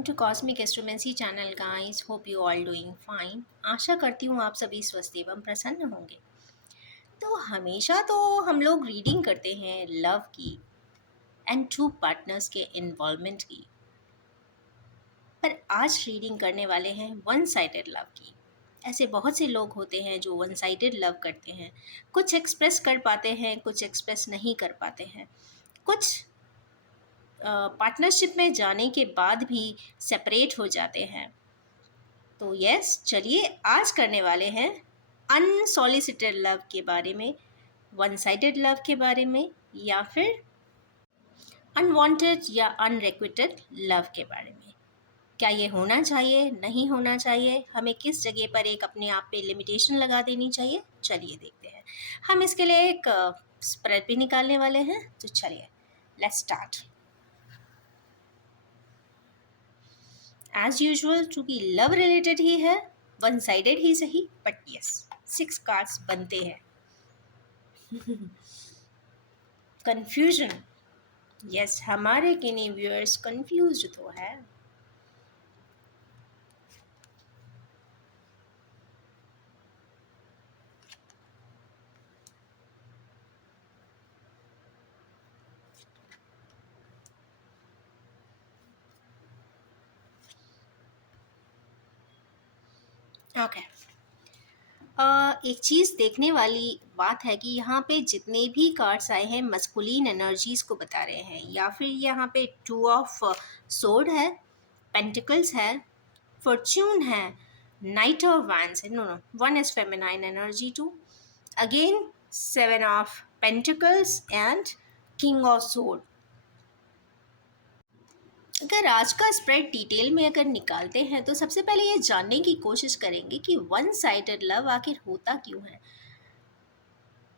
Welcome to cosmic astromancy channel guys. Hope you all doing fine. आशा करती हूँ आप सभी स्वस्थ एवं प्रसन्न होंगे। तो हमेशा तो हम लोग रीडिंग करते हैं लव की एंड टू पार्टनर्स के इन्वॉल्वमेंट की, पर आज रीडिंग करने वाले हैं वन साइडेड लव की। ऐसे बहुत से लोग होते हैं जो वन साइडेड लव करते हैं। कुछ एक्सप्रेस कर पाते हैं, कुछ एक्सप्रेस नहीं कर पाते हैं। कुछ पार्टनरशिप में जाने के बाद भी सेपरेट हो जाते हैं। तो यस, चलिए आज करने वाले हैं अनसॉलिसिटेड लव के बारे में, वन साइडेड लव के बारे में, या फिर अनवांटेड या अनरिक्वेटेड लव के बारे में। क्या ये होना चाहिए, नहीं होना चाहिए, हमें किस जगह पर एक अपने आप पे लिमिटेशन लगा देनी चाहिए, चलिए देखते हैं। हम इसके लिए एक स्प्रेड भी निकालने वाले हैं, तो चलिए लेट्स स्टार्ट। एज यूजुअल, चूंकि लव रिलेटेड ही है, वन साइडेड ही सही, बट यस 6 कार्ड्स बनते हैं। कंफ्यूजन, यस, हमारे किन्हीं व्यूअर्स कंफ्यूज तो है। ओके, एक चीज़ देखने वाली बात है कि यहाँ पे जितने भी कार्ड्स आए हैं मस्कुलिन एनर्जीज को बता रहे हैं, या फिर यहाँ पे 2 ऑफ सोर्ड है, पेंटिकल्स है, फॉर्च्यून है, नाइट ऑफ वैंड्स है, no no, one is feminine energy two, again 7 of pentacles and king of sword. अगर आज का स्प्रेड डिटेल में अगर निकालते हैं तो सबसे पहले ये जानने की कोशिश करेंगे कि वन साइडेड लव आखिर होता क्यों है।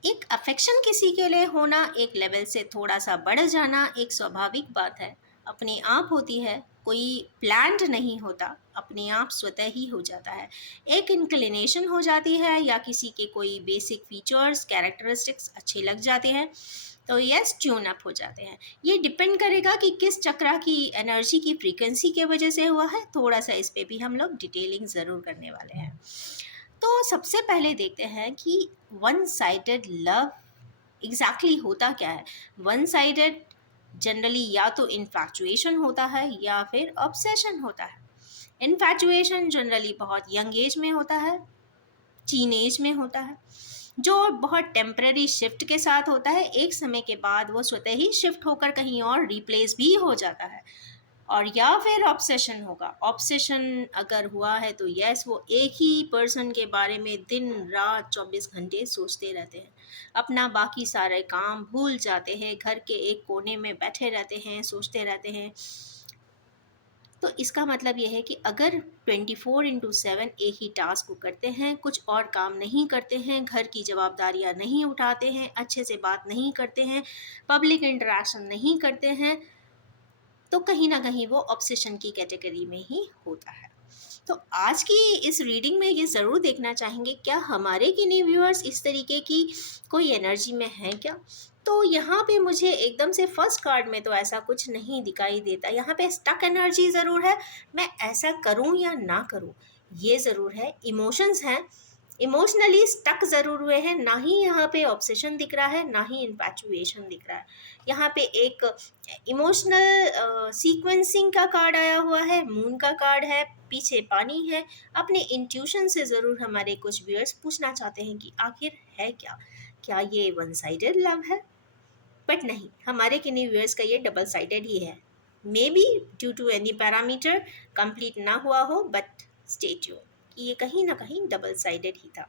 एक अफेक्शन किसी के लिए होना, एक लेवल से थोड़ा सा बढ़ जाना एक स्वाभाविक बात है, अपने आप होती है, कोई प्लान्ड नहीं होता, अपने आप स्वतः ही हो जाता है। एक इंक्लिनेशन हो जाती है या किसी के कोई बेसिक फीचर्स कैरेक्टरिस्टिक्स अच्छे लग जाते हैं तो यस ट्यून अप हो जाते हैं। ये डिपेंड करेगा कि किस चक्रा की एनर्जी की फ्रीक्वेंसी के वजह से हुआ है। थोड़ा सा इस पे भी हम लोग डिटेलिंग ज़रूर करने वाले हैं। तो सबसे पहले देखते हैं कि वन साइडेड लव एग्जैक्टली होता क्या है। वन साइडेड जनरली या तो इन्फैक्चुएशन होता है या फिर ऑब्सेशन होता है। इन्फैक्चुएशन जनरली बहुत यंग एज में होता है, टीन एज में होता है, जो बहुत टेम्पररी शिफ्ट के साथ होता है। एक समय के बाद वो स्वतः ही शिफ्ट होकर कहीं और रिप्लेस भी हो जाता है। और या फिर ऑब्सेशन होगा। ऑब्सेशन अगर हुआ है तो यस, वो एक ही पर्सन के बारे में दिन रात 24 घंटे सोचते रहते हैं, अपना बाकी सारे काम भूल जाते हैं, घर के एक कोने में बैठे रहते हैं, सोचते रहते हैं। तो इसका मतलब ये है कि अगर 24/7 एक ही टास्क को करते हैं, कुछ और काम नहीं करते हैं, घर की जवाबदारियां नहीं उठाते हैं, अच्छे से बात नहीं करते हैं, पब्लिक इंटरेक्शन नहीं करते हैं, तो कहीं ना कहीं वो ऑब्सेशन की कैटेगरी में ही होता है। तो आज की इस रीडिंग में ये ज़रूर देखना चाहेंगे क्या हमारे किन्हीं व्यूअर्स इस तरीके की कोई एनर्जी में हैं क्या। तो यहाँ पे मुझे एकदम से फर्स्ट कार्ड में तो ऐसा कुछ नहीं दिखाई देता। यहाँ पे स्टक एनर्जी ज़रूर है, मैं ऐसा करूँ या ना करूँ ये ज़रूर है। इमोशंस हैं, इमोशनली स्टक ज़रूर हुए हैं। ना ही यहाँ पे ऑब्सेशन दिख रहा है, ना ही इन्फैचुएशन दिख रहा है। यहाँ पे एक इमोशनल सीक्वेंसिंग का कार्ड आया हुआ है, मून का कार्ड है, पीछे पानी है। अपने इंट्यूशन से ज़रूर हमारे कुछ व्यूअर्स पूछना चाहते हैं कि आखिर है क्या, क्या ये वन साइडेड लव है। बट नहीं, हमारे किन्हीं व्यूअर्स का ये डबल साइडेड ही है। Maybe due to any parameter complete ना हुआ हो, बट स्टे ट्यून कि ये कहीं ना कहीं डबल साइडेड ही था।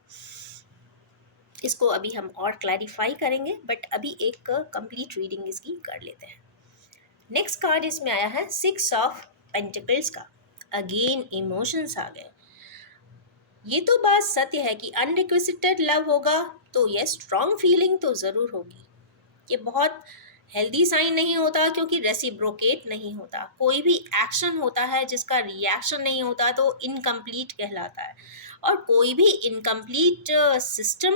इसको अभी हम और क्लैरिफाई करेंगे, बट अभी एक कंप्लीट रीडिंग इसकी कर लेते हैं। नेक्स्ट कार्ड इसमें आया है 6 ऑफ पेंटिकल्स का। अगेन इमोशंस आ गए। ये तो बात सत्य है कि अनरिक्वेस्टेड लव होगा तो ये स्ट्रॉन्ग फीलिंग तो ज़रूर होगी। ये बहुत हेल्दी साइन नहीं होता क्योंकि रेसिप्रोकेट नहीं होता। कोई भी एक्शन होता है जिसका रिएक्शन नहीं होता तो इनकम्प्लीट कहलाता है। और कोई भी इनकम्प्लीट सिस्टम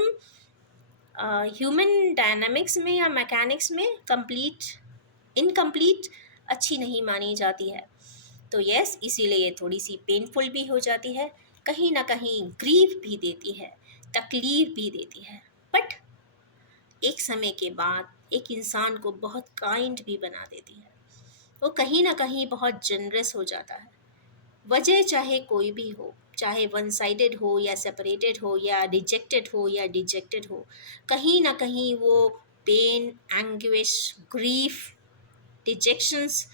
ह्यूमन डायनामिक्स में या मैकेनिक्स में इनकम्प्लीट अच्छी नहीं मानी जाती है। तो यस, इसीलिए ये थोड़ी सी पेनफुल भी हो जाती है, कहीं ना कहीं ग्रीफ भी देती है, तकलीफ भी देती है, बट एक समय के बाद एक इंसान को बहुत काइंड भी बना देती है। वो कहीं ना कहीं बहुत जनरस हो जाता है। वजह चाहे कोई भी हो, चाहे वन साइडेड हो या सेपरेटेड हो या रिजेक्टेड हो या डिजेक्टेड हो, कहीं ना कहीं वो पेन, एंग्विश, ग्रीफ, डिजेक्शंस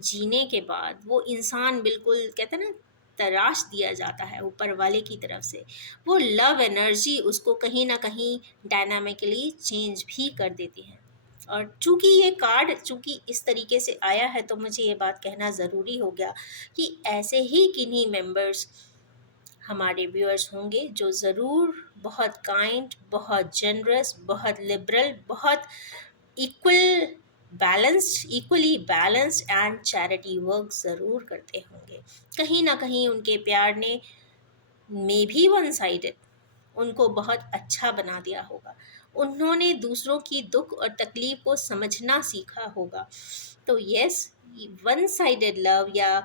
जीने के बाद वो इंसान बिल्कुल, कहते हैं ना, तराश दिया जाता है ऊपर वाले की तरफ से। वो लव एनर्जी उसको कहीं ना कहीं डायनामिकली चेंज भी कर देती है। और चूंकि ये कार्ड चूंकि इस तरीके से आया है, तो मुझे ये बात कहना ज़रूरी हो गया कि ऐसे ही किन्हीं मेंबर्स हमारे व्यूअर्स होंगे जो ज़रूर बहुत काइंड, बहुत जनरस, बहुत लिबरल, बहुत equal equally balanced and charity work ज़रूर करते होंगे। कहीं ना कहीं उनके प्यार ने मे भी वन साइडेड उनको बहुत अच्छा बना दिया होगा। उन्होंने दूसरों की दुख और तकलीफ को समझना सीखा होगा। तो यस, वन साइडेड लव या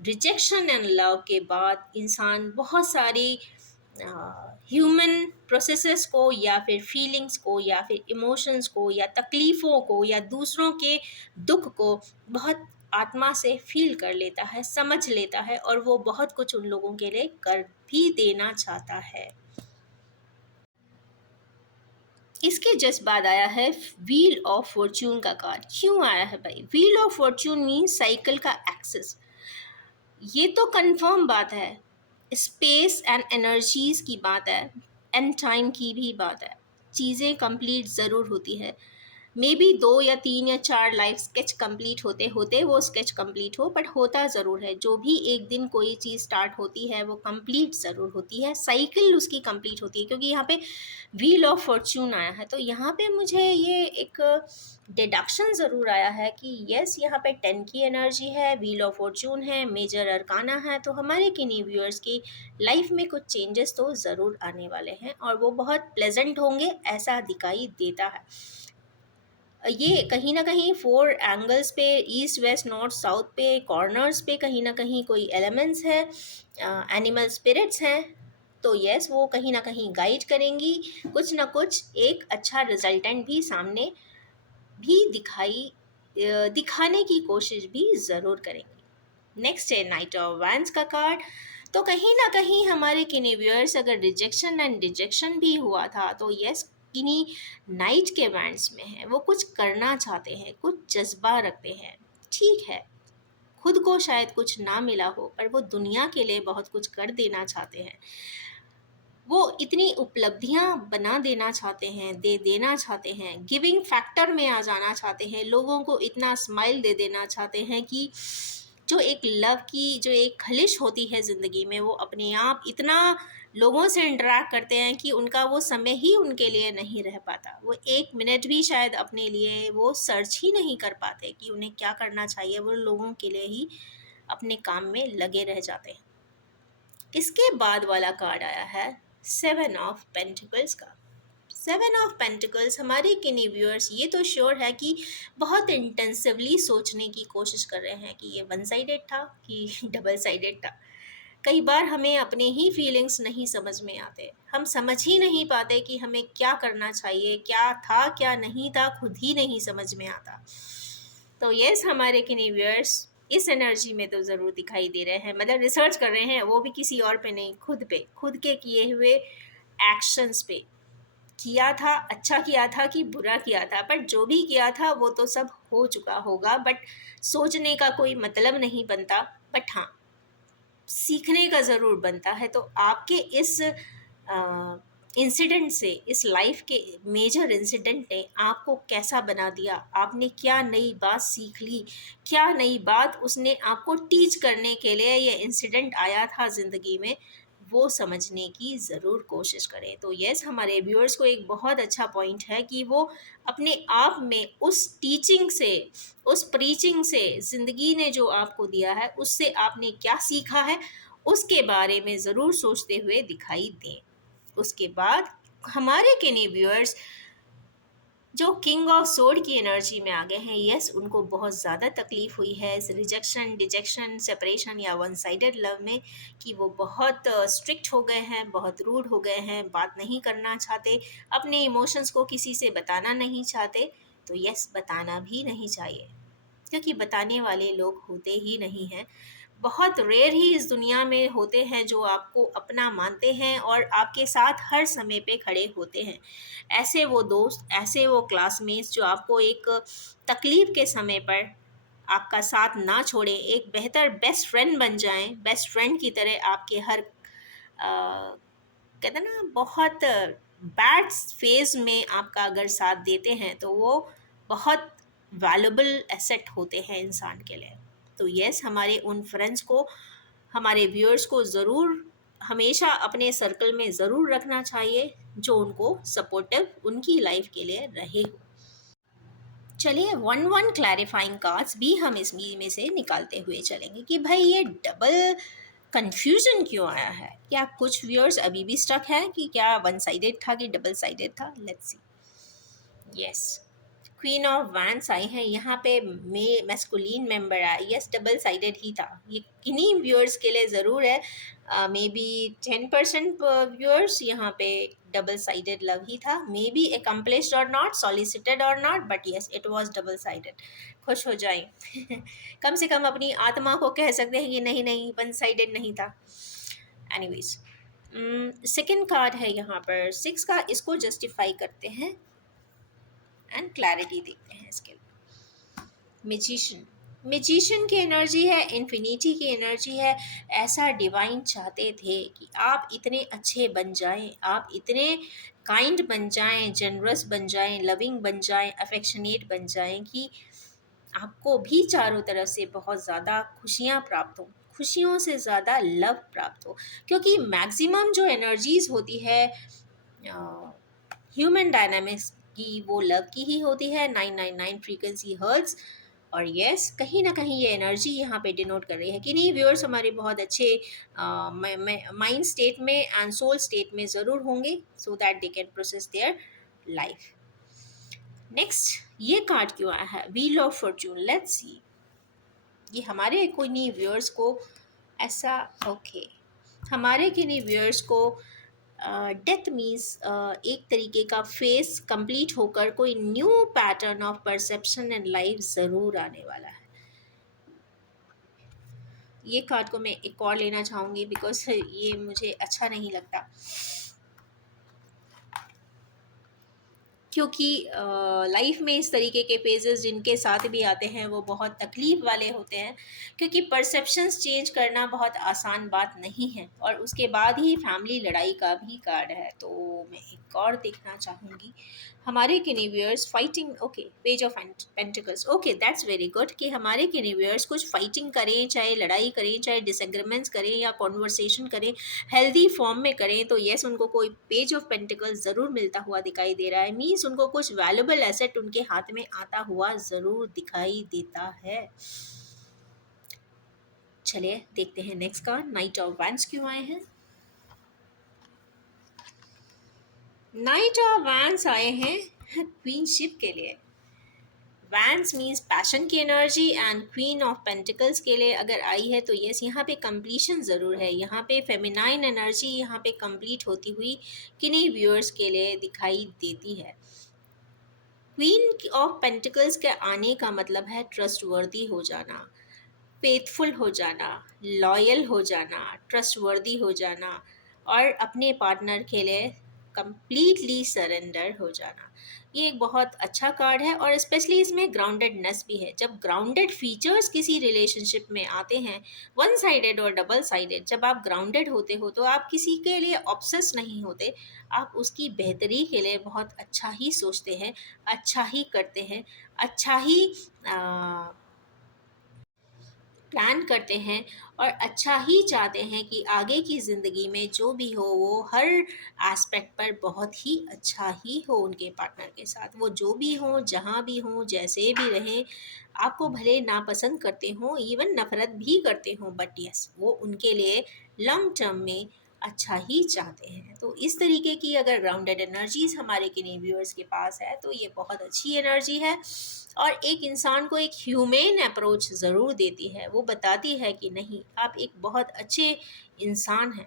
रिजेक्शन एंड लव के बाद इंसान बहुत सारी ह्यूमन प्रोसेसेस को या फिर फीलिंग्स को या फिर इमोशंस को या तकलीफ़ों को या दूसरों के दुख को बहुत आत्मा से फील कर लेता है, समझ लेता है, और वो बहुत कुछ उन लोगों के लिए कर भी देना चाहता है। इसके जस्ट बाद आया है व्हील ऑफ फॉर्च्यून का कार्ड। क्यों आया है भाई? Wheel of Fortune means cycle का एक्सेस। ये तो कंफर्म बात है, स्पेस एंड एनर्जीज की बात है, एंड टाइम की भी बात है। चीज़ें कंप्लीट ज़रूर होती है। मे बी 2 या 3 या 4 लाइफ स्केच कंप्लीट होते होते वो स्केच कंप्लीट हो, बट होता ज़रूर है। जो भी एक दिन कोई चीज़ स्टार्ट होती है वो कंप्लीट ज़रूर होती है, साइकिल उसकी कंप्लीट होती है। क्योंकि यहाँ पे व्हील ऑफ फॉर्च्यून आया है, तो यहाँ पे मुझे ये एक डिडक्शन ज़रूर आया है कि यस, यहाँ पे 10 की एनर्जी है, व्हील ऑफ फॉर्च्यून है, मेजर अरकाना है, तो हमारे किन्हीं व्यूअर्स की लाइफ में कुछ चेंजेस तो ज़रूर आने वाले हैं और वो बहुत प्लेजेंट होंगे, ऐसा दिखाई देता है। ये कहीं ना कहीं 4 एंगल्स पे, ईस्ट वेस्ट नॉर्थ साउथ पे, कॉर्नर्स पे कहीं ना कहीं कोई एलिमेंट्स है, एनिमल स्पिरिट्स हैं। तो यस, वो कहीं ना कहीं गाइड करेंगी, कुछ ना कुछ एक अच्छा रिजल्टेंट भी सामने भी दिखाने की कोशिश भी ज़रूर करेंगे। नेक्स्ट है नाइट ऑफ वैंड्स का कार्ड। तो कहीं ना कहीं हमारे किन्हीं व्यूअर्स अगर रिजेक्शन एंड डिजेक्शन भी हुआ था, तो यस, किन्हीं नाइट के वैंड्स में है, वो कुछ करना चाहते हैं, कुछ जज्बा रखते हैं। ठीक है, खुद को शायद कुछ ना मिला हो, पर वो दुनिया के लिए बहुत कुछ कर देना चाहते हैं। वो इतनी उपलब्धियां बना देना चाहते हैं, दे देना चाहते हैं, गिविंग फैक्टर में आ जाना चाहते हैं, लोगों को इतना स्माइल दे देना चाहते हैं कि जो एक लव की जो एक खलिश होती है ज़िंदगी में, वो अपने आप इतना लोगों से इंटरेक्ट करते हैं कि उनका वो समय ही उनके लिए नहीं रह पाता। वो 1 मिनट भी शायद अपने लिए वो सर्च ही नहीं कर पाते कि उन्हें क्या करना चाहिए, वो लोगों के लिए ही अपने काम में लगे रह जाते हैं। इसके बाद वाला कार्ड आया है 7 ऑफ पेंटिकल्स का। 7 ऑफ पेंटिकल्स हमारे किन्हीं व्यूअर्स ये तो श्योर है कि बहुत इंटेंसिवली सोचने की कोशिश कर रहे हैं कि ये वन साइडेड था कि डबल साइडेड था। कई बार हमें अपने ही फीलिंग्स नहीं समझ में आते, हम समझ ही नहीं पाते कि हमें क्या करना चाहिए, क्या था क्या नहीं था, खुद ही नहीं समझ में आता। तो यस, हमारे किन्हीं व्यूअर्स इस एनर्जी में तो ज़रूर दिखाई दे रहे हैं, मतलब रिसर्च कर रहे हैं, वो भी किसी और पे नहीं, खुद पे, खुद के किए हुए एक्शंस पे। किया था, अच्छा किया था कि बुरा किया था, बट जो भी किया था वो तो सब हो चुका होगा, बट सोचने का कोई मतलब नहीं बनता। बट हाँ, सीखने का ज़रूर बनता है। तो आपके इस इंसिडेंट से, इस लाइफ के मेजर इंसिडेंट ने आपको कैसा बना दिया, आपने क्या नई बात सीख ली, क्या नई बात उसने आपको टीच करने के लिए ये इंसिडेंट आया था ज़िंदगी में, वो समझने की ज़रूर कोशिश करें। तो यस, हमारे व्यूअर्स को एक बहुत अच्छा पॉइंट है कि वो अपने आप में उस टीचिंग से, उस प्रीचिंग से, ज़िंदगी ने जो आपको दिया है उससे आपने क्या सीखा है, उसके बारे में ज़रूर सोचते हुए दिखाई दें। उसके बाद हमारे किन्हीं व्यूअर्स जो किंग ऑफ सोर्ड की एनर्जी में आ गए हैं, यस उनको बहुत ज़्यादा तकलीफ हुई है इस रिजेक्शन, डिजेक्शन, सेपरेशन या वन साइडेड लव में, कि वो बहुत स्ट्रिक्ट हो गए हैं, बहुत रूड हो गए हैं, बात नहीं करना चाहते, अपने इमोशंस को किसी से बताना नहीं चाहते। तो यस, बताना भी नहीं चाहिए, क्योंकि बताने वाले लोग होते ही नहीं हैं। बहुत रेयर ही इस दुनिया में होते हैं जो आपको अपना मानते हैं और आपके साथ हर समय पे खड़े होते हैं। ऐसे वो दोस्त, ऐसे वो क्लासमेट्स जो आपको एक तकलीफ़ के समय पर आपका साथ ना छोड़ें, एक बेहतर बेस्ट फ्रेंड बन जाएँ, बेस्ट फ्रेंड की तरह आपके हर कहते हैं ना, बहुत बैड फेज़ में आपका अगर साथ देते हैं, तो वो बहुत वैल्यूएबल एसेट होते हैं इंसान के लिए। तो यस, हमारे उन फ्रेंड्स को, हमारे व्यूअर्स को ज़रूर हमेशा अपने सर्कल में ज़रूर रखना चाहिए, जो उनको सपोर्टिव उनकी लाइफ के लिए रहे। चलिए, वन वन क्लैरिफाइंग कार्ड्स भी हम इसमें से निकालते हुए चलेंगे कि भाई ये डबल कंफ्यूजन क्यों आया है। क्या कुछ व्यूअर्स अभी भी स्टक है कि क्या वन साइडेड था कि डबल साइडेड था। Let's see. Yes, queen of wands आई है यहाँ पे, मे मैस्कुलिन मेंबर आया, यस डबल साइडेड ही था। ये किन्हीं व्यूअर्स के लिए ज़रूर है, मे बी 10% व्यूअर्स यहाँ पे डबल साइडेड लव ही था। मे बी एकम्प्लिश्ड और नॉट, सॉलिसिटेड और not, but yes it was double sided. खुश हो जाएं कम से कम अपनी आत्मा को कह सकते हैं कि नहीं नहीं, वन साइडेड नहीं था। एनीवेज, सेकेंड कार्ड है यहाँ पर 6 का, इसको जस्टिफाई करते हैं एंड क्लैरिटी देखते हैं इसके लिए। मैजिशियन, मैजिशियन की एनर्जी है, इन्फिनिटी की एनर्जी है। ऐसा डिवाइन चाहते थे कि आप इतने अच्छे बन जाएं, आप इतने काइंड बन जाएं, जनरस बन जाएं, लविंग बन जाएं, अफेक्शनेट बन जाएं कि आपको भी चारों तरफ से बहुत ज़्यादा खुशियाँ प्राप्त हो, खुशियों से ज़्यादा लव प्राप्त हो। क्योंकि मैक्सिमम जो एनर्जीज होती है ह्यूमन डायनामिक्स की, वो लव की ही होती है, 999 फ्रीक्वेंसी हर्ट्ज। और यस, कहीं ना कहीं ये एनर्जी यहाँ पे डिनोट कर रही है कि नहीं, व्यूअर्स हमारे बहुत अच्छे माइंड स्टेट में एंड सोल स्टेट में ज़रूर होंगे, so that they can process their life. Next, ये कार्ड क्यों आया है, wheel of Fortune. Let's see, ये हमारे किन्हीं व्यूअर्स को ऐसा, ओके, हमारे किन्हीं व्यूअर्स को डेथ मीन्स एक तरीके का फेस कंप्लीट होकर कोई new pattern of perception and life ज़रूर आने वाला है। ये कार्ड को मैं एक और लेना चाहूँगी बिकॉज ये मुझे अच्छा नहीं लगता, क्योंकि लाइफ में इस तरीके के फेजेस जिनके साथ भी आते हैं वो बहुत तकलीफ़ वाले होते हैं, क्योंकि परसेप्शंस चेंज करना बहुत आसान बात नहीं है। और उसके बाद ही फैमिली लड़ाई का भी कार्ड है। तो मैं एक और देखना चाहूँगी, हमारे किनीवियर्स fighting, okay, page of pentacles, okay that's very good कि हमारे किनीवियर्स कुछ फाइटिंग करें, चाहे लड़ाई करें, चाहे डिसएग्रीमेंट्स करें या कॉन्वर्सेशन करें, हेल्दी फॉर्म में करें, तो येस उनको कोई पेज ऑफ पेंटिकल्स ज़रूर मिलता हुआ दिखाई दे रहा है। मीन्स उनको कुछ वैल्यूएबल एसेट उनके हाथ में आता हुआ ज़रूर दिखाई देता है। चलिए देखते हैं नेक्स्ट का, नाइट ऑफ वैंड्स क्यों आए हैं। नाइट ऑफ वैंड्स आए हैं क्वीनशिप के लिए। वैंस मीन्स पैशन की energy and queen of pentacles के लिए अगर आई है तो यस, यहाँ पे कंप्लीशन ज़रूर है, यहाँ पे फेमिनाइन एनर्जी यहाँ पे कंप्लीट होती हुई किन्हीं व्यूअर्स के लिए दिखाई देती है। क्वीन ऑफ पेंटिकल्स के आने का मतलब है ट्रस्टवर्दी हो जाना, फेथफुल हो जाना, लॉयल हो जाना, ट्रस्टवर्दी हो जाना और अपने पार्टनर के लिए कंप्लीटली सरेंडर हो जाना। ये एक बहुत अच्छा कार्ड है और स्पेशली इसमें ग्राउंडेडनेस भी है। जब ग्राउंडेड फीचर्स किसी रिलेशनशिप में आते हैं, वन साइडेड और डबल साइडेड, जब आप ग्राउंडेड होते हो तो आप किसी के लिए ऑब्सेस नहीं होते, आप उसकी बेहतरी के लिए बहुत अच्छा ही सोचते हैं, अच्छा ही करते हैं, अच्छा ही प्लान करते हैं और अच्छा ही चाहते हैं कि आगे की ज़िंदगी में जो भी हो वो हर एस्पेक्ट पर बहुत ही अच्छा ही हो उनके पार्टनर के साथ। वो जो भी हों, जहाँ भी हों, जैसे भी रहें, आपको भले नापसंद करते हों, इवन नफ़रत भी करते हों, बट यस वो उनके लिए लॉन्ग टर्म में अच्छा ही चाहते हैं। तो इस तरीके की अगर ग्राउंडेड एनर्जीज हमारे किन्हीं व्यूअर्स के पास है तो ये बहुत अच्छी एनर्जी है और एक इंसान को एक ह्यूमेन अप्रोच ज़रूर देती है। वो बताती है कि नहीं, आप एक बहुत अच्छे इंसान हैं।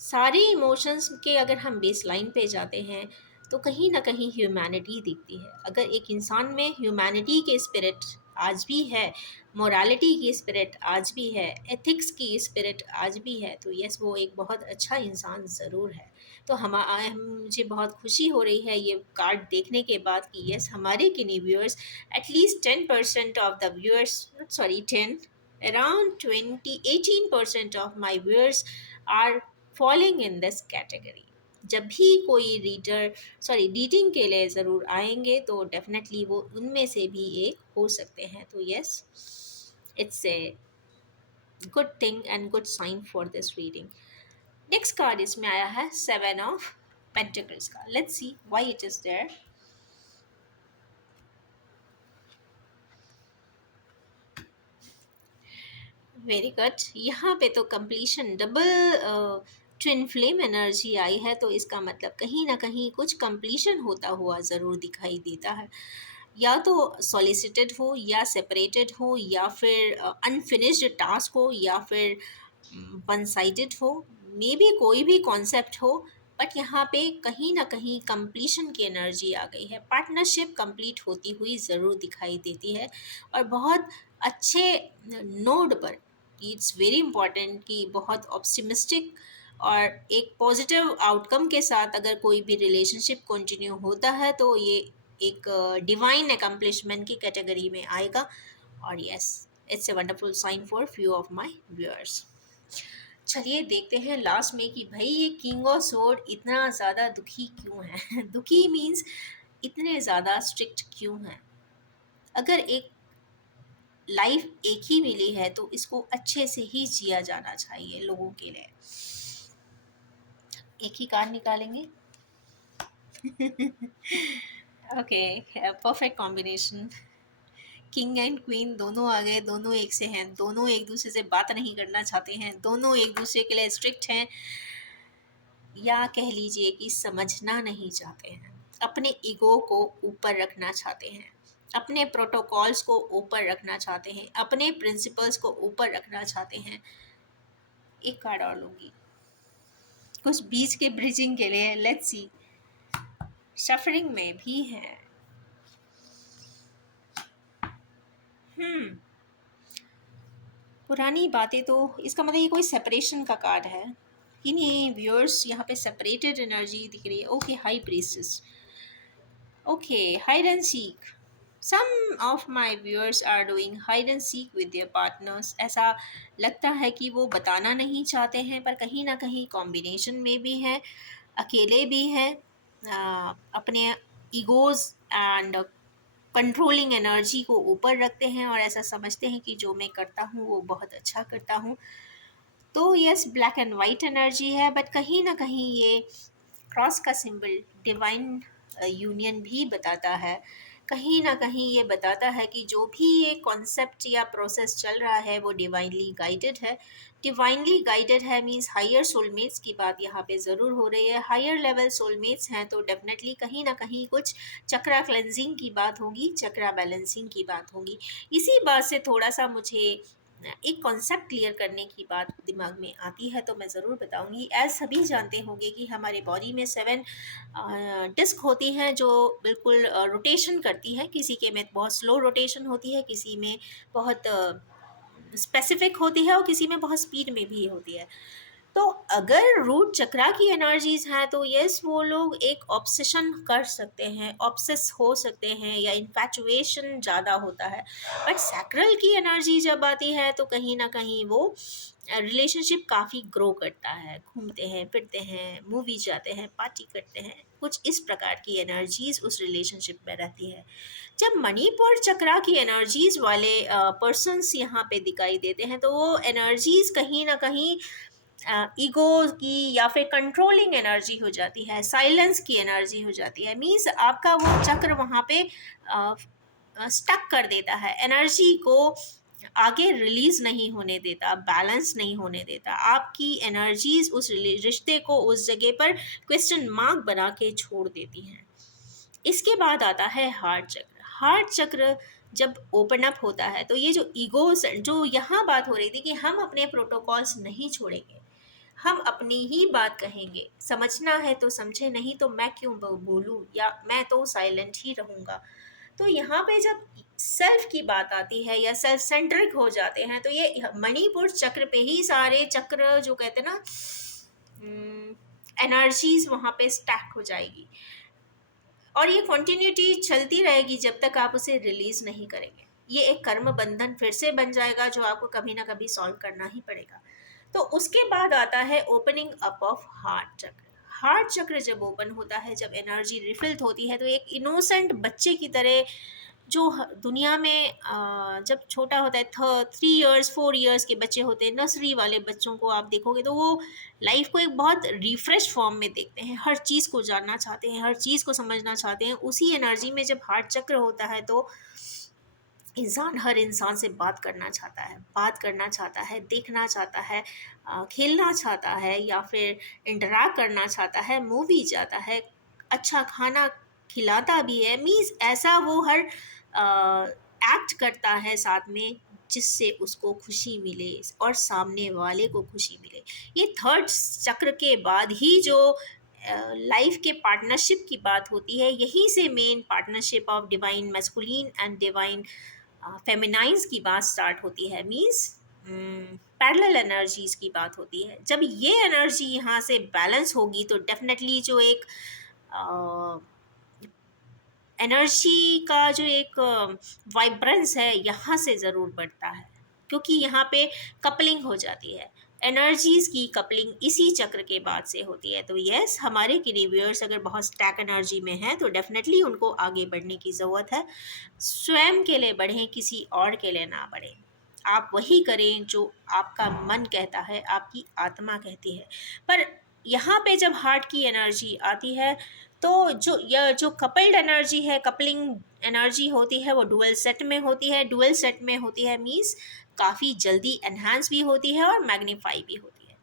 सारे इमोशंस के अगर हम बेस लाइन पे जाते हैं तो कहीं ना कहीं ह्यूमैनिटी दिखती है। अगर एक इंसान में ह्यूमैनिटी के स्पिरिट आज भी है, मोरालिटी की स्पिरिट आज भी है, एथिक्स की स्पिरिट आज भी है, तो यस, वो एक बहुत अच्छा इंसान ज़रूर है। तो मुझे बहुत खुशी हो रही है ये कार्ड देखने के बाद कि यस, हमारे किन्हीं viewers, at least 10% of the viewers, sorry 10, around 18% of my viewers are falling in this category। जब भी कोई रीडिंग के लिए ज़रूर आएंगे तो डेफिनेटली वो उनमें से भी एक हो सकते हैं। तो yes, it's a good thing and good sign for this reading. Next card इसमें आया है 7 of Pentacles का। Let's see why it is there. Very good. यहाँ पे तो completion, double twin flame energy आई है, तो इसका मतलब कहीं ना कहीं कुछ कंप्लीशन होता हुआ ज़रूर दिखाई देता है। या तो सॉलिसिटेड हो, या सेपरेटेड हो, या फिर अनफिनिश्ड टास्क हो, या फिर वन साइडेड हो, मे बी कोई भी कॉन्सेप्ट हो, बट यहाँ पे कहीं ना कहीं कंप्लीशन की एनर्जी आ गई है। पार्टनरशिप कंप्लीट होती हुई ज़रूर दिखाई देती है और बहुत अच्छे नोड पर। इट्स वेरी इम्पॉर्टेंट कि बहुत ऑप्टिमिस्टिक और एक पॉजिटिव आउटकम के साथ अगर कोई भी रिलेशनशिप कंटिन्यू होता है तो ये एक डिवाइन अकम्पलिशमेंट की कैटेगरी में आएगा। और yes, it's a wonderful sign for few of my viewers. चलिए देखते हैं लास्ट में कि भाई ये किंग ऑफ सोर्ड इतना ज़्यादा दुखी क्यों है। दुखी मीन्स इतने ज़्यादा स्ट्रिक्ट क्यों हैं। अगर एक लाइफ एक ही मिली है तो इसको अच्छे से ही जिया जाना चाहिए लोगों के लिए। एक ही कार्ड निकालेंगे। Okay, perfect combination. King and queen दोनों आ गए, दोनों एक से हैं, दोनों एक दूसरे से बात नहीं करना चाहते हैं, दोनों एक दूसरे के लिए स्ट्रिक्ट हैं, या कह लीजिए कि समझना नहीं चाहते हैं, अपने ईगो को ऊपर रखना चाहते हैं, अपने प्रोटोकॉल्स को ऊपर रखना चाहते हैं, अपने प्रिंसिपल्स को ऊपर रखना चाहते हैं। एक कार्ड और लूँगी कुछ बीच के ब्रिजिंग के लिए। लेट्स सी, सफरिंग में भी है। पुरानी बातें, तो इसका मतलब ये कोई सेपरेशन का कार्ड है। इन्हीं व्यूअर्स यहाँ पे सेपरेटेड एनर्जी दिख रही है। Okay, high priestess. Okay, hide and seek. Some of my viewers are doing hide and seek with their partners. ऐसा लगता है कि वो बताना नहीं चाहते हैं, पर कहीं ना कहीं कॉम्बिनेशन में भी है, अकेले भी हैं, अपने ईगोज़ एंड कंट्रोलिंग एनर्जी को ऊपर रखते हैं और ऐसा समझते हैं कि जो मैं करता हूँ वो बहुत अच्छा करता हूँ। तो yes, black and white energy है, बट कहीं ना कहीं ये क्रॉस का सिंबल डिवाइन यूनियन भी बताता है। कहीं ना कहीं ये बताता है कि जो भी ये कॉन्सेप्ट या प्रोसेस चल रहा है वो डिवाइनली गाइडेड है। डिवाइनली गाइडेड है मींस हायर सोलमेट्स की बात यहाँ पे ज़रूर हो रही है। हायर लेवल सोलमेट्स हैं तो डेफिनेटली कहीं ना कहीं कुछ चक्रा क्लेंजिंग की बात होगी, चक्रा बैलेंसिंग की बात होगी। इसी बात से थोड़ा सा मुझे एक कॉन्सेप्ट क्लियर करने की बात दिमाग में आती है तो मैं ज़रूर बताऊंगी। एज सभी जानते होंगे कि हमारे बॉडी में 7 डिस्क होती हैं जो बिल्कुल रोटेशन करती है। किसी के में बहुत स्लो रोटेशन होती है, किसी में बहुत स्पेसिफिक होती है और किसी में बहुत स्पीड में भी होती है। तो अगर रूट चक्रा की एनर्जीज हैं तो यस, वो लोग एक ऑब्सेशन कर सकते हैं, ऑब्सेस हो सकते हैं, या इन्फैचुएशन ज़्यादा होता है। बट सैक्रल की एनर्जी जब आती है तो कहीं ना कहीं वो रिलेशनशिप काफ़ी ग्रो करता है। घूमते हैं, फिरते हैं, मूवी जाते हैं, पार्टी करते हैं, कुछ इस प्रकार की एनर्जीज उस रिलेशनशिप में रहती है। जब मणिपुर चक्रा की एनर्जीज वाले पर्सन्स यहाँ पे दिखाई देते हैं तो वो एनर्जीज कहीं ना कहीं ईगो की या फिर कंट्रोलिंग एनर्जी हो जाती है, साइलेंस की एनर्जी हो जाती है। मीन्स आपका वो चक्र वहाँ पे स्टक कर देता है, एनर्जी को आगे रिलीज नहीं होने देता, बैलेंस नहीं होने देता, आपकी एनर्जीज उस रिश्ते को उस जगह पर क्वेश्चन मार्क बना के छोड़ देती हैं। इसके बाद आता है हार्ट चक्र। हार्ट चक्र जब ओपन अप होता है तो ये जो ईगो, जो यहाँ बात हो रही थी कि हम अपने प्रोटोकॉल्स नहीं छोड़ेंगे, हम अपनी ही बात कहेंगे, समझना है तो समझे, नहीं तो मैं क्यों बोलूँ, या मैं तो साइलेंट ही रहूँगा। तो यहाँ पे जब सेल्फ की बात आती है या सेल्फ सेंट्रिक हो जाते हैं तो ये मणिपुर चक्र पे ही सारे चक्र जो कहते हैं ना, एनर्जीज वहाँ पे स्टैक हो जाएगी और ये कंटिन्यूटी चलती रहेगी जब तक आप उसे रिलीज नहीं करेंगे। ये एक कर्म बंधन फिर से बन जाएगा जो आपको कभी ना कभी सॉल्व करना ही पड़ेगा। तो उसके बाद आता है ओपनिंग अप ऑफ हार्ट चक्र। हार्ट चक्र जब ओपन होता है, जब एनर्जी रिफिल होती है, तो एक इनोसेंट बच्चे की तरह जो दुनिया में जब छोटा होता है, 3 इयर्स 4 इयर्स के बच्चे होते हैं, नर्सरी वाले बच्चों को आप देखोगे तो वो लाइफ को एक बहुत रिफ्रेश फॉर्म में देखते हैं, हर चीज़ को जानना चाहते हैं, हर चीज़ को समझना चाहते हैं। उसी एनर्जी में जब हार्ट चक्र होता है तो इंसान हर इंसान से बात करना चाहता है, बात करना चाहता है, देखना चाहता है, खेलना चाहता है, या फिर इंटरैक्ट करना चाहता है, मूवी जाता है, अच्छा खाना खिलाता भी है। मीन्स ऐसा वो हर एक्ट करता है साथ में जिससे उसको खुशी मिले और सामने वाले को खुशी मिले। ये थर्ड चक्र के बाद ही जो लाइफ के पार्टनरशिप की बात होती है, यहीं से main partnership of divine masculine and divine feminines की बात स्टार्ट होती है। मीन्स पैरेलल एनर्जीज की बात होती है। जब ये एनर्जी यहाँ से बैलेंस होगी तो डेफिनेटली जो एक एनर्जी का जो एक वाइब्रेंस है यहाँ से ज़रूर बढ़ता है, क्योंकि यहाँ पे कपलिंग हो जाती है। एनर्जीज की कपलिंग इसी चक्र के बाद से होती है। तो यस, हमारे किडी व्यूअर्स अगर बहुत स्टैक एनर्जी में हैं तो डेफिनेटली उनको आगे बढ़ने की ज़रूरत है। स्वयं के लिए बढ़ें, किसी और के लिए ना बढ़ें। आप वही करें जो आपका मन कहता है, आपकी आत्मा कहती है। पर यहाँ पे जब हार्ट की एनर्जी आती है तो जो कपल्ड एनर्जी है, कपलिंग एनर्जी होती है, वो डुअल सेट में होती है। डुअल सेट में होती है मीन्स काफ़ी जल्दी एनहांस भी होती है और मैग्नीफाई भी होती है।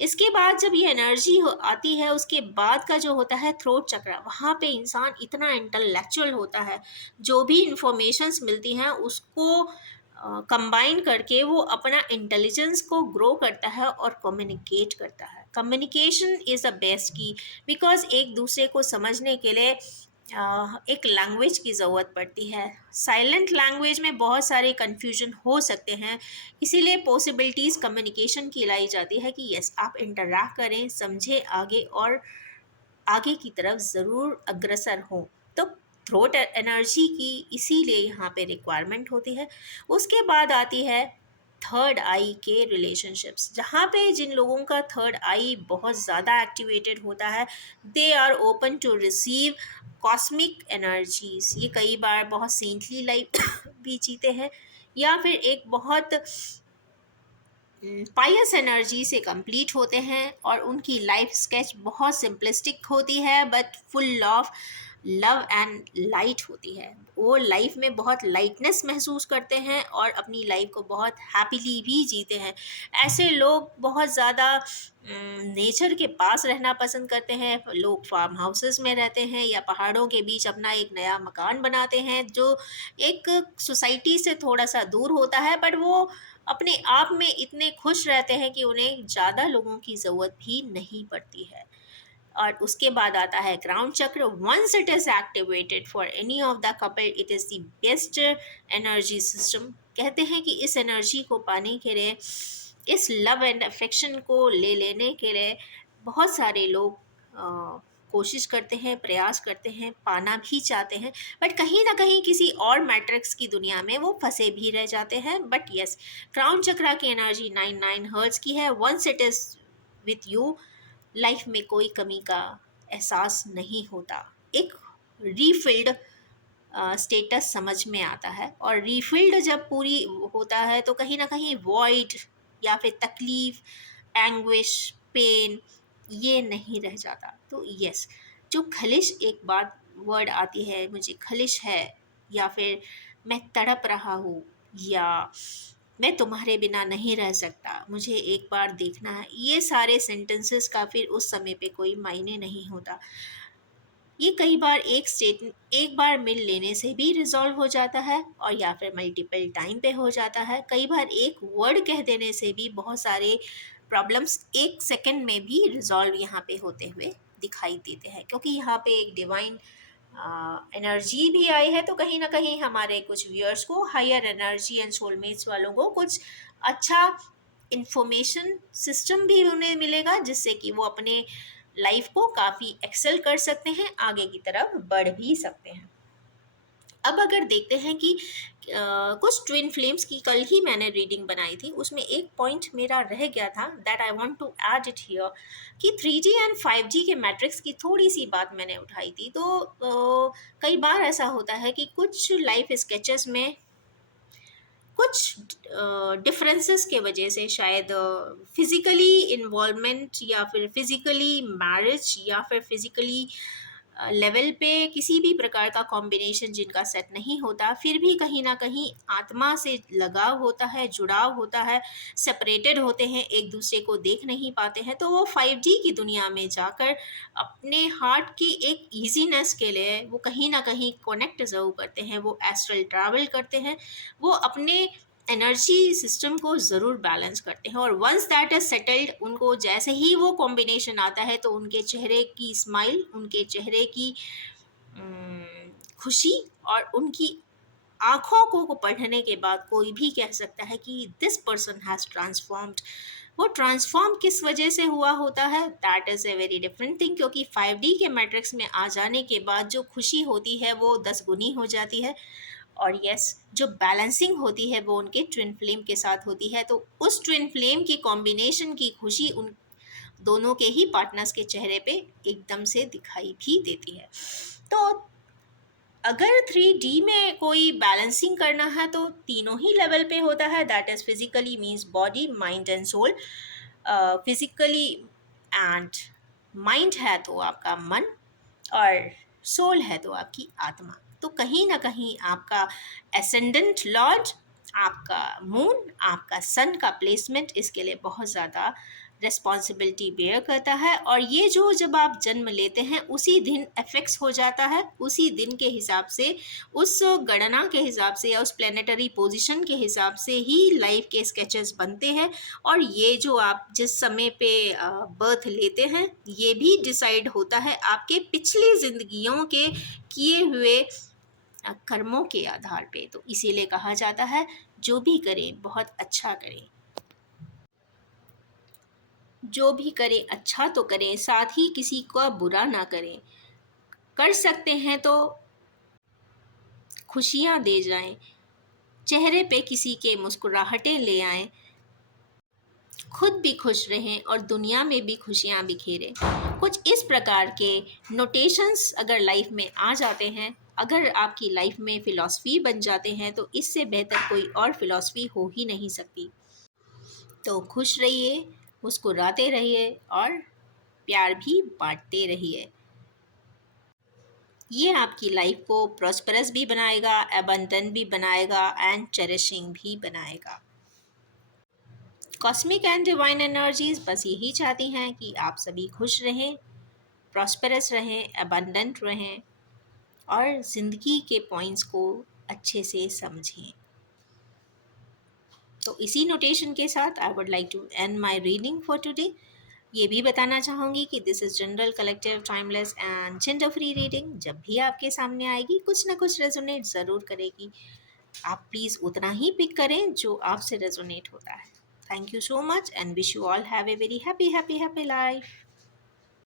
इसके बाद जब ये एनर्जी आती है, उसके बाद का जो होता है थ्रोट चक्र, वहाँ पे इंसान इतना इंटेलेक्चुअल होता है, जो भी इंफॉर्मेशंस मिलती हैं उसको कंबाइन करके वो अपना इंटेलिजेंस को ग्रो करता है और कम्युनिकेट करता है। कम्युनिकेशन इज़ द बेस्ट की, बिकॉज एक दूसरे को समझने के लिए एक लैंग्वेज की ज़रूरत पड़ती है। साइलेंट लैंग्वेज में बहुत सारे कन्फ्यूजन हो सकते हैं, इसीलिए पॉसिबिलिटीज़ कम्युनिकेशन की लाई जाती है कि यस, आप इंटरैक्ट करें, समझें आगे और आगे की तरफ ज़रूर अग्रसर हों। तो थ्रोट एनर्जी की इसीलिए यहाँ पे रिक्वायरमेंट होती है। उसके बाद आती है थर्ड आई के रिलेशनशिप्स, जहाँ पे जिन लोगों का थर्ड आई बहुत ज़्यादा एक्टिवेटेड होता है, they are open to receive cosmic energies. ये कई बार बहुत सेंटली लाइफ भी जीते हैं, या फिर एक बहुत पायस एनर्जी से कंप्लीट होते हैं और उनकी लाइफ स्केच बहुत सिंपलिस्टिक होती है but full of love and light होती है। वो लाइफ में बहुत लाइटनेस महसूस करते हैं और अपनी लाइफ को बहुत हैप्पीली भी जीते हैं। ऐसे लोग बहुत ज़्यादा नेचर के पास रहना पसंद करते हैं। लोग फार्म हाउसेस में रहते हैं या पहाड़ों के बीच अपना एक नया मकान बनाते हैं जो एक सोसाइटी से थोड़ा सा दूर होता है, बट वो अपने आप में इतने खुश रहते हैं कि उन्हें ज़्यादा लोगों की ज़रूरत भी नहीं पड़ती है। और उसके बाद आता है crown chakra. Once it is activated for any of the couple, it is the best energy system. कहते हैं कि इस एनर्जी को पाने के लिए, इस लव एंड अफेक्शन को ले लेने के लिए बहुत सारे लोग कोशिश करते हैं, प्रयास करते हैं, पाना भी चाहते हैं, बट कहीं ना कहीं किसी और मैट्रिक्स की दुनिया में वो फंसे भी रह जाते हैं। बट यस, क्राउन चक्रा की एनर्जी 99 हर्ट्ज की है। Once it is with you, life में कोई कमी का एहसास नहीं होता। एक रीफिल्ड स्टेटस समझ में आता है, और रीफिल्ड जब पूरी होता है तो कहीं ना कहीं वॉइड या फिर तकलीफ, एंग्विश, पेन, ये नहीं रह जाता। तो यस, जो खलिश एक बात वर्ड आती है, मुझे खलिश है, या फिर मैं तड़प रहा हूँ, या मैं तुम्हारे बिना नहीं रह सकता, मुझे एक बार देखना है, ये सारे सेंटेंसेस का फिर उस समय पे कोई मायने नहीं होता। ये कई बार एक बार मिल लेने से भी रिजॉल्व हो जाता है, और या फिर मल्टीपल टाइम पे हो जाता है। कई बार एक वर्ड कह देने से भी बहुत सारे प्रॉब्लम्स एक सेकंड में भी रिजॉल्व यहाँ पे होते हुए दिखाई देते हैं, क्योंकि यहाँ पे एक डिवाइन एनर्जी भी आई है। तो कहीं ना कहीं हमारे कुछ व्यूअर्स को हायर एनर्जी एंड सोलमेट्स वालों को कुछ अच्छा इंफॉर्मेशन सिस्टम भी उन्हें मिलेगा, जिससे कि वो अपने लाइफ को काफ़ी एक्सेल कर सकते हैं, आगे की तरफ बढ़ भी सकते हैं। अब अगर देखते हैं कि कुछ ट्विन फ्लेम्स की कल ही मैंने रीडिंग बनाई थी, उसमें एक पॉइंट मेरा रह गया था that I want to add it here, कि 3D एंड 5G के मैट्रिक्स की थोड़ी सी बात मैंने उठाई थी। तो कई बार ऐसा होता है कि कुछ लाइफ स्केचेस में कुछ डिफरेंसेस के वजह से शायद फिज़िकली इन्वॉल्वमेंट, या फिर फिज़िकली मैरिज, या फिर फिज़िकली लेवल पे किसी भी प्रकार का कॉम्बिनेशन जिनका सेट नहीं होता, फिर भी कहीं ना कहीं आत्मा से लगाव होता है, जुड़ाव होता है, सेपरेटेड होते हैं, एक दूसरे को देख नहीं पाते हैं, तो वो 5D की दुनिया में जाकर अपने हार्ट की एक ईजीनेस के लिए वो कहीं ना कहीं कनेक्ट ज़रूर करते हैं, वो एस्ट्रल ट्रैवल करते हैं, वो अपने एनर्जी सिस्टम को ज़रूर बैलेंस करते हैं। और वंस दैट इज सेटल्ड, उनको जैसे ही वो कॉम्बिनेशन आता है तो उनके चेहरे की स्माइल, उनके चेहरे की खुशी, और उनकी आँखों को पढ़ने के बाद कोई भी कह सकता है कि दिस पर्सन हैज़ ट्रांसफॉर्म्ड। वो ट्रांसफॉर्म किस वजह से हुआ होता है, that is a very different thing, क्योंकि 5D के मैट्रिक्स में आ जाने के बाद जो खुशी होती है वो 10 गुनी हो जाती है। और यस, जो बैलेंसिंग होती है वो उनके ट्विन फ्लेम के साथ होती है। तो उस ट्विन फ्लेम की कॉम्बिनेशन की खुशी उन दोनों के ही पार्टनर्स के चेहरे पे एकदम से दिखाई भी देती है। तो अगर 3D में कोई बैलेंसिंग करना है तो तीनों ही लेवल पे होता है, that is physically means body, mind and soul. Physically and mind है तो आपका मन, और सोल है तो आपकी आत्मा। तो कहीं ना कहीं आपका एसेंडेंट लॉर्ड, आपका मून, आपका सन का प्लेसमेंट इसके लिए बहुत ज़्यादा रिस्पॉन्सिबिलिटी बेयर करता है। और ये जो जब आप जन्म लेते हैं उसी दिन अफेक्ट्स हो जाता है, उसी दिन के हिसाब से, उस गणना के हिसाब से, या उस प्लानिटरी पोजीशन के हिसाब से ही लाइफ के स्केचेस बनते हैं। और ये जो आप जिस समय पे बर्थ लेते हैं, ये भी डिसाइड होता है आपके पिछली जिंदगियों के किए हुए कर्मों के आधार पे। तो इसीलिए कहा जाता है जो भी करें बहुत अच्छा करें, जो भी करें अच्छा तो करें, साथ ही किसी का बुरा ना करें। कर सकते हैं तो खुशियाँ दे जाएं, चेहरे पे किसी के मुस्कुराहटें ले आएं, खुद भी खुश रहें और दुनिया में भी खुशियाँ बिखेरें। कुछ इस प्रकार के नोटेशंस अगर लाइफ में आ जाते हैं, अगर आपकी लाइफ में फ़िलॉसफी बन जाते हैं, तो इससे बेहतर कोई और फ़िलॉसफी हो ही नहीं सकती। तो खुश रहिए, मुस्कुराते रहिए, और प्यार भी बांटते रहिए। ये आपकी लाइफ को प्रॉस्परस भी बनाएगा, अबंडेंट भी बनाएगा, एंड चेरिशिंग भी बनाएगा। कॉस्मिक एंड डिवाइन एनर्जीज बस यही चाहती हैं कि आप सभी खुश रहें, प्रॉस्परस रहें, अबंडेंट रहें, और ज़िंदगी के पॉइंट्स को अच्छे से समझें। तो इसी नोटेशन के साथ I would like to end my reading for today. ये भी बताना चाहूँगी कि this is general, collective, timeless and gender free reading. जब भी आपके सामने आएगी कुछ ना कुछ रेजोनेट ज़रूर करेगी। आप प्लीज़ उतना ही पिक करें जो आपसे रेजोनेट होता है। Thank you so much and wish you all have a very happy happy happy life.